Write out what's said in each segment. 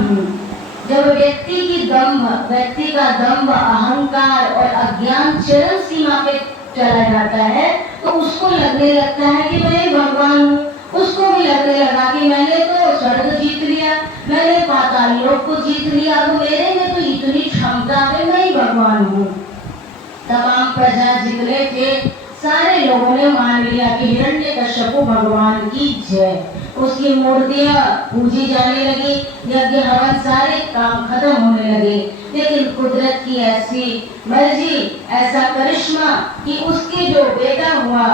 हूँ। जब व्यक्ति का दम्भ, अहंकार और अज्ञान चरम सीमा पे चला जाता है तो उसको लगने लगता है कि मैं भगवान हूँ। उसको भी लगने लगा कि मैंने तो स्वर्ग जीत लिया, मैंने पाताल लोक को जीत लिया, तो मेरे में तो इतनी क्षमता है, मैं ही भगवान हूँ। तमाम प्रजा जितने थे सारे लोगों ने मान लिया कि हिरण्यकश्यप भगवान की जय। उसकी मूर्तियां पूजी जाने लगी, यज्ञ हवन सारे काम खत्म होने लगे। लेकिन कुदरत की ऐसी मर्जी, ऐसा करिश्मा कि उसके जो बेटा हुआ,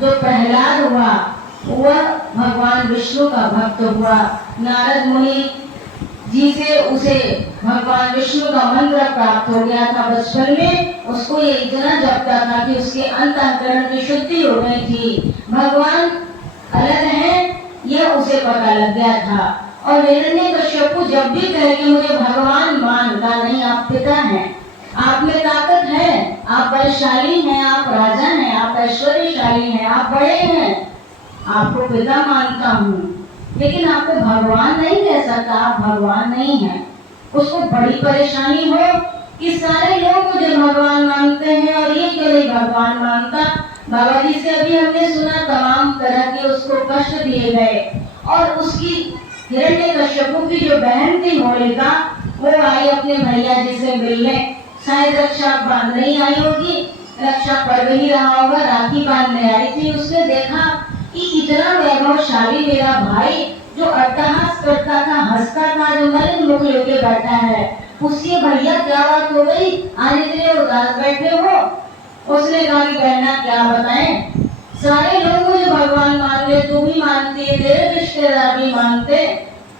जो प्रहलाद हुआ, वह भगवान विष्णु का भक्त हुआ। नारद मुनि जी से उसे भगवान विष्णु का मंत्र प्राप्त हो गया था बचपन में। उसको ये इतना जपता था कि उसके अंतःकरण की शुद्धि हो गई थी। भगवान अलग है यह उसे पता लग गया था। और हिरण्यकश्यप जब भी कहे कि मुझे भगवान मानता नहीं, आप पिता हैं, आप में ताकत है, आप बलशाली हैं, आप राजा हैं, आप ऐश्वर्यशाली हैं, आप बड़े हैं, आपको पिता मानता हूँ, लेकिन आपको भगवान नहीं कह सकता, आप भगवान नहीं हैं। उसको बड़ी परेशानी हो कि सारे लोग मुझे भगवान मानते हैं और ये क्यों नहीं भगवान मानता। बाबा जी से अभी हमने सुना तमाम तरह के उसको कष्ट दिए गए। और उसकी हिरण्यकश्यप की जो बहन थी होलिका, वो आई अपने भैया जी से मिलने। शायद रक्षा बांधने ही आई होगी, रक्षा पड़ ही रहा होगा, राखी बांधने आई थी। उसने देखा कि इतना वैभवशाली मेरा भाई जो अट्टहास करता था, हंसता था, जो मलिन मुख लेके बैठा है, उससे भैया क्या बात हो गई, आज इतने उदास बैठे हो। उसने कहा कि बहना क्या बताएं, सारे लोग मुझे भगवान मान ले, तू भी मानती है, तेरे रिश्तेदार भी मानते,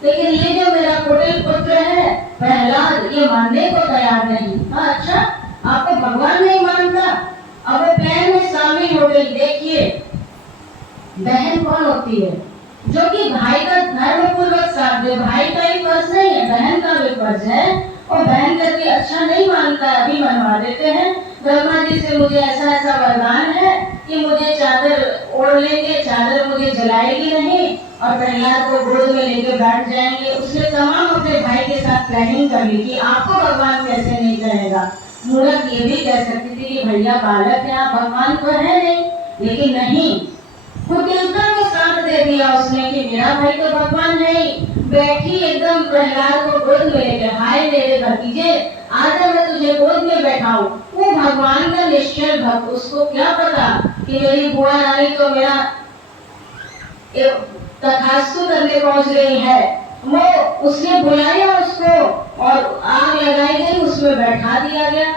लेकिन ये जो मेरा कुटिल पुत्र है प्रहलाद, ये मानने को तैयार नहीं। अच्छा, आपको भगवान नहीं मानता। अब वो प्लान में शामिल हो गई। देखिए, बहन कौन होती है? जो कि भाई का धर्म पूर्वक साथ दे। भाई का ही फर्ज नहीं है, बहन का भी फर्ज है। और बहन करके अच्छा नहीं मानता है, अभी मनवा देते हैं, ब्रह्मा जी से मुझे ऐसा ऐसा वरदान है कि मुझे चादर ओढ़ लेंगे, चादर मुझे जलाएगी नहीं और प्रहलाद को गोद में लेके बैठ जाएंगे। उसने तमाम अपने भाई के साथ प्लानिंग कर ली कि आपको भगवान कैसे नहीं कहेगा। मूर्ख ये भी कह सकती थी कि भैया बालक है, आप भगवान तो है नहीं, लेकिन नहीं, कुटिलता को साथ दे दिया उसने कि मेरा भाई तो भगवान है ही। बैठी एकदम प्रहलाद को गोद में लेकर, हाय मेरे भतीजे, आजा मैं तुझे गोद में बैठाऊं। वो भगवान का निश्चल भक्त, उसको क्या पता कि मेरी बुआ रानी तो मेरा तथास्तु करने पहुंच गई है। वो उसने बुलाया उसको और आग लगाई गई, उसमें बैठा दिया गया।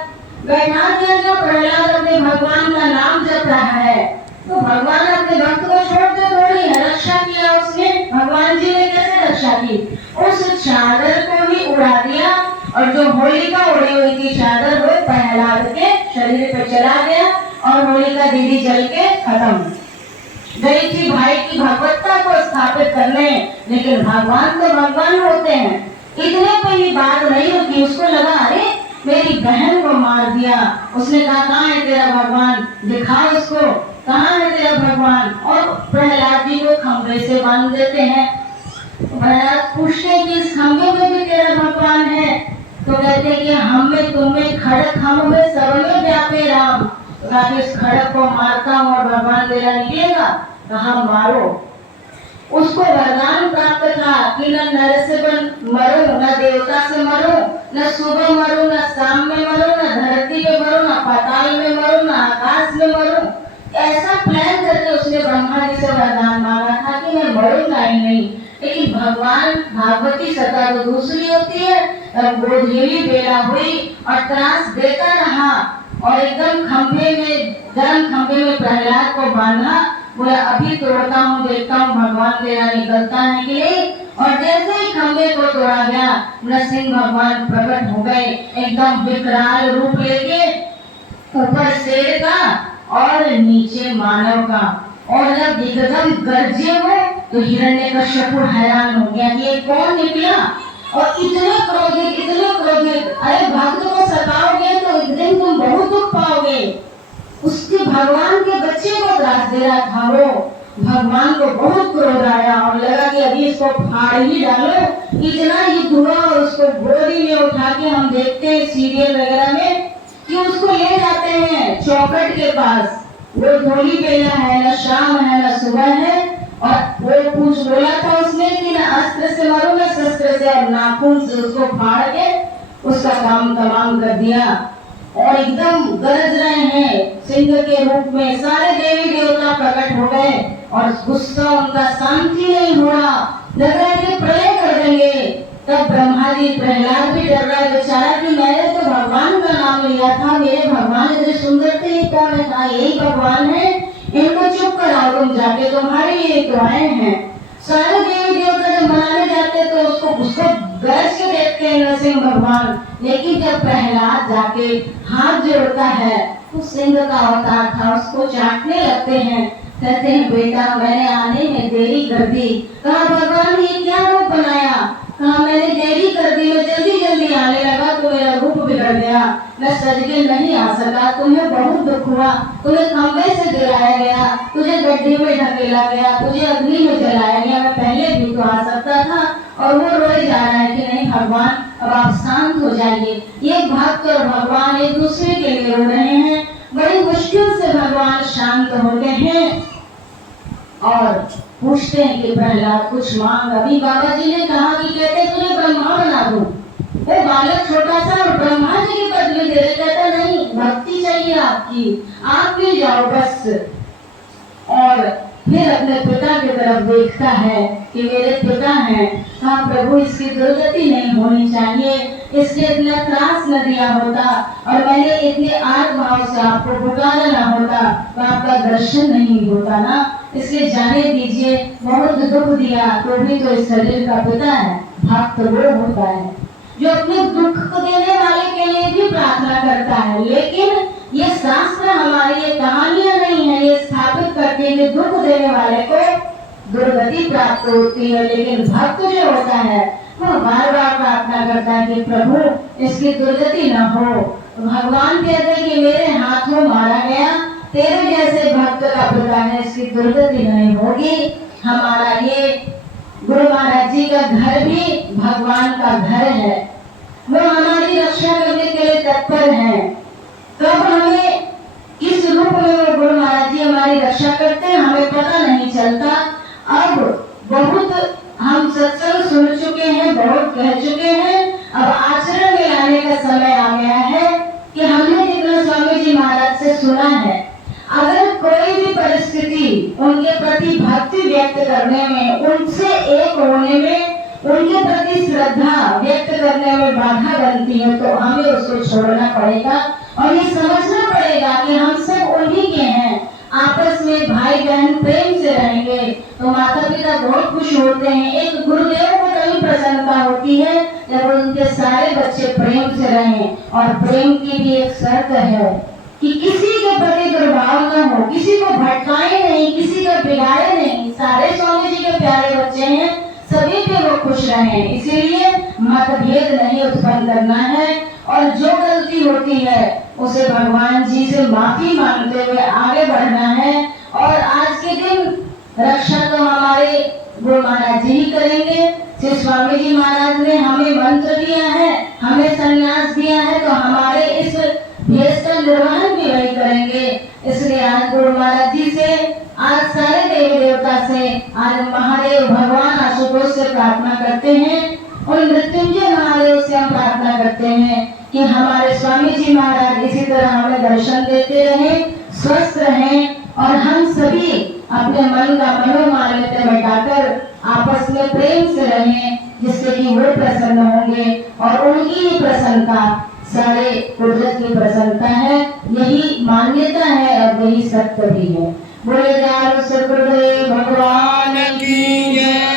प्रहलाद अपने भगवान का नाम जप रहा है, तो भगवान अपने भक्त को छोड़ते थोड़ी है, रक्षा किया उसने। भगवान जी ने कैसे रक्षा की? उस चादर को भी उड़ा दिया और जो होलिका उड़ी हुई थी चादर, वो प्रहलाद के शरीर पे चला गया और होलिका दीदी जल के खत्म। गई थी भाई की भगवत्ता को स्थापित करने, लेकिन भगवान तो भगवान होते हैं। इतने पे ही बात नहीं होती, उसको लगा अरे मेरी बहन को मार दिया। उसने कहा कहाँ है तेरा भगवान, दिखा उसको, कहाँ है तेरा भगवान। और प्रहलाद जी को खंभे से बांध देते हैं। प्रहलाद पूछते कि इस खंभे में भी तेरा भगवान है? तो कहते कि हम में तुम में खड़क, हम में सब में व्यापे राम। तो कहा इस खड़क को मारता हूँ और भगवान तेरा निकलेगा। कहा मारो। उसको वरदान प्राप्त था कि न नर से मरो, न देवता से मरो, न सुबह मरो, न शाम में मरो, न धरती पे मरो, न पाताल में मरो, न आकाश में मरो। ऐसा प्लान करके उसने ब्रह्मा जी से वरदान मांगा था कि मैं मरूंगा ही नहीं। लेकिन भगवान भागवती सत्ता तो दूसरी होती है। गोधेली बेला हुई और त्रास देता रहा और एकदम खंभे में, गर्म खंभे में प्रहलाद को बांधा। बोला अभी तोड़ता हूँ, देखता हूँ भगवान तेरा निकलता है कि नहीं। और जैसे ही खंभे को तोड़ा गया, नरसिंह भगवान प्रकट हो गए एकदम विकराल रूप लेके, ऊपर शेर का और नीचे मानव का। और जब एकदम गरजे वो तो हिरण्यकश्यप हैरान हो गया कि ये कौन निकला। और इतने क्रोधित, इतने क्रोधित, अरे भक्त को सताओगे तो एक दिन तुम बहुत दुख पाओगे। उसके भगवान के बच्चे को त्रास दे रहा था वो। भगवान को बहुत क्रोध आया और लगा कि अभी इसको फाड़ ही डालो। इतना ही धुआं और में हम देखते हैं सीरियल वगैरह में कि उसको ले जाते हैं चौखट के पास, वो धोली बेला है, न शाम है न सुबह है, और वो कुछ बोला था उसने कि न अस्त्र से मारो न शस्त्र से, और नाखून से उसको फाड़ के उसका काम तमाम कर दिया। और एकदम गरज रहे हैं सिंह के रूप में, सारे देवी देवता प्रकट हो गए और गुस्सा उनका शांति नहीं हो रहा, लग रहा है कि प्रलय कर देंगे। तब ब्रह्मा जी, प्रहलाद भी डर रहा है बेचारा कि मैंने तो भगवान का नाम लिया था, मेरे भगवान इतने सुंदर थे, क्या मैं कहा यही भगवान है, इनको चुप कराओ तुम जाके, तुम्हारे लिए तो आए हैं। सारे देवी देवता जब मनाने जाते तो उसको गरज के देखते हैं नरसिंह भगवान, लेकिन जब प्रहलाद जाके हाथ जोड़ता है तो सिंह का अवतार था, उसको चाटने लगते हैं। कहते हैं बेटा मैंने आने में देरी कर दी। कहा भगवान ये क्या रूप बनाया? कहा मैंने देरी कर दी, मैं जल्दी जल्दी आने लगा तो मेरा रूप बिगड़ गया, मैं सज के नहीं आ सका, तुम्हें बहुत दुख हुआ, तुम्हें खंबे से गिराया गया, तुझे गड्ढे में ढकेला गया, तुझे अग्नि में जलाया गया, मैं पहले भी तो आ सकता था। और वो रोए जा रहा है कि नहीं भगवान अब आप शांत हो जाइए। ये भक्त और भगवान एक दूसरे के लिए रो रहे हैं, बड़ी मुश्किल से भगवान शांत होते हैं और पूछते हैं कि प्रहलाद कुछ मांग। अभी बाबा जी ने कहा कि कहते तुझे ब्रह्मा बना दूं, वो बालक छोटा सा और ब्रह्मा जी की पदवी दे रहे, कहता नहीं भक्ति चाहिए आपकी, आप भी जाओ बस। और फिर अपने पिता की तरफ देखता है कि मेरे पिता हैं। कहा प्रभु इसकी दुर्गति नहीं होनी चाहिए, इससे इतना त्रास न दिया होता और मैंने इतने आर्त भाव से आपको पुकारा ना होता तो आपका दर्शन नहीं होता ना, इसलिए जाने दीजिए, बहुत दुख दिया तो भी तो इस शरीर का पिता है। भक्त वो होता है जो अपने दुख को देने वाले के लिए भी प्रार्थना करता है। लेकिन ये शास्त्र हमारी ये कहानियां नहीं है, ये स्थापित करती है कि दुख देने वाले को दुर्गति प्राप्त होती है, लेकिन भक्त जो होता है वो बार बार प्रार्थना करता है कि प्रभु इसकी दुर्गति न हो। भगवान कहते हैं कि मेरे हाथों मारा गया, तेरे जैसे भक्त का पिता है, इसकी दुर्गति नहीं होगी। हमारा ये गुरु महाराज जी का घर भी भगवान का घर है, वो हमारी रक्षा करने के लिए तत्पर है। कब हमें किस रूप में वो गुरु महाराज जी हमारी रक्षा करते हैं हमें पता नहीं चलता। अब बहुत हम सत्संग सुन चुके हैं, बहुत कह चुके हैं, अब आचरण में लाने का समय आ गया है कि हमने जितना स्वामी जी महाराज से सुना है, अगर कोई भी परिस्थिति उनके प्रति भक्ति व्यक्त करने में, उनसे एक होने में, उनके प्रति श्रद्धा व्यक्त करने में बाधा बनती है तो हमें उसको छोड़ना पड़ेगा और ये समझना पड़ेगा कि हम सब उन्हीं के हैं। आपस में भाई बहन प्रेम से रहेंगे तो माता पिता बहुत खुश होते हैं। एक गुरुदेव को कभी प्रसन्नता होती है जब उनके सारे बच्चे प्रेम से रहें, और प्रेम की भी एक शर्त है कि किसी के प्रति दुर्भाव न हो, किसी को भटकाए नहीं, किसी को बिगाड़े नहीं। सारे स्वामी जी के प्यारे बच्चे हैं, सभी पे वो खुश रहें, इसीलिए मतभेद नहीं उत्पन्न करना है और जो गलती होती है उसे भगवान जी से माफी मांगते हुए आगे बढ़ना है। और आज के दिन रक्षा तो हमारे गुरु महाराज जी ही करेंगे। श्री स्वामी जी महाराज ने हमें मंत्र दिया है, हमें संन्यास दिया है, तो हमारे इस भेष का निर्वहन भी वही करेंगे। इसलिए आज गुरु महाराज जी से, आज सारे देवी देवता से, आज महादेव भगवान आशुतोष से प्रार्थना करते हैं और मृत्युंजय महादेव से हम प्रार्थना करते हैं कि हमारे स्वामी जी महाराज इसी तरह हमें दर्शन देते रहें, स्वस्थ रहें और हम सभी अपने मन का मनोमालिन्य मिटाकर आपस में प्रेम से रहें, जिससे कि वो प्रसन्न होंगे और उनकी ही प्रसन्नता सारे कुदरत की प्रसन्नता है। यही मान्यता है और यही सत्य भी है। बोले दयालु सद्गुरुदेव भगवान की जय।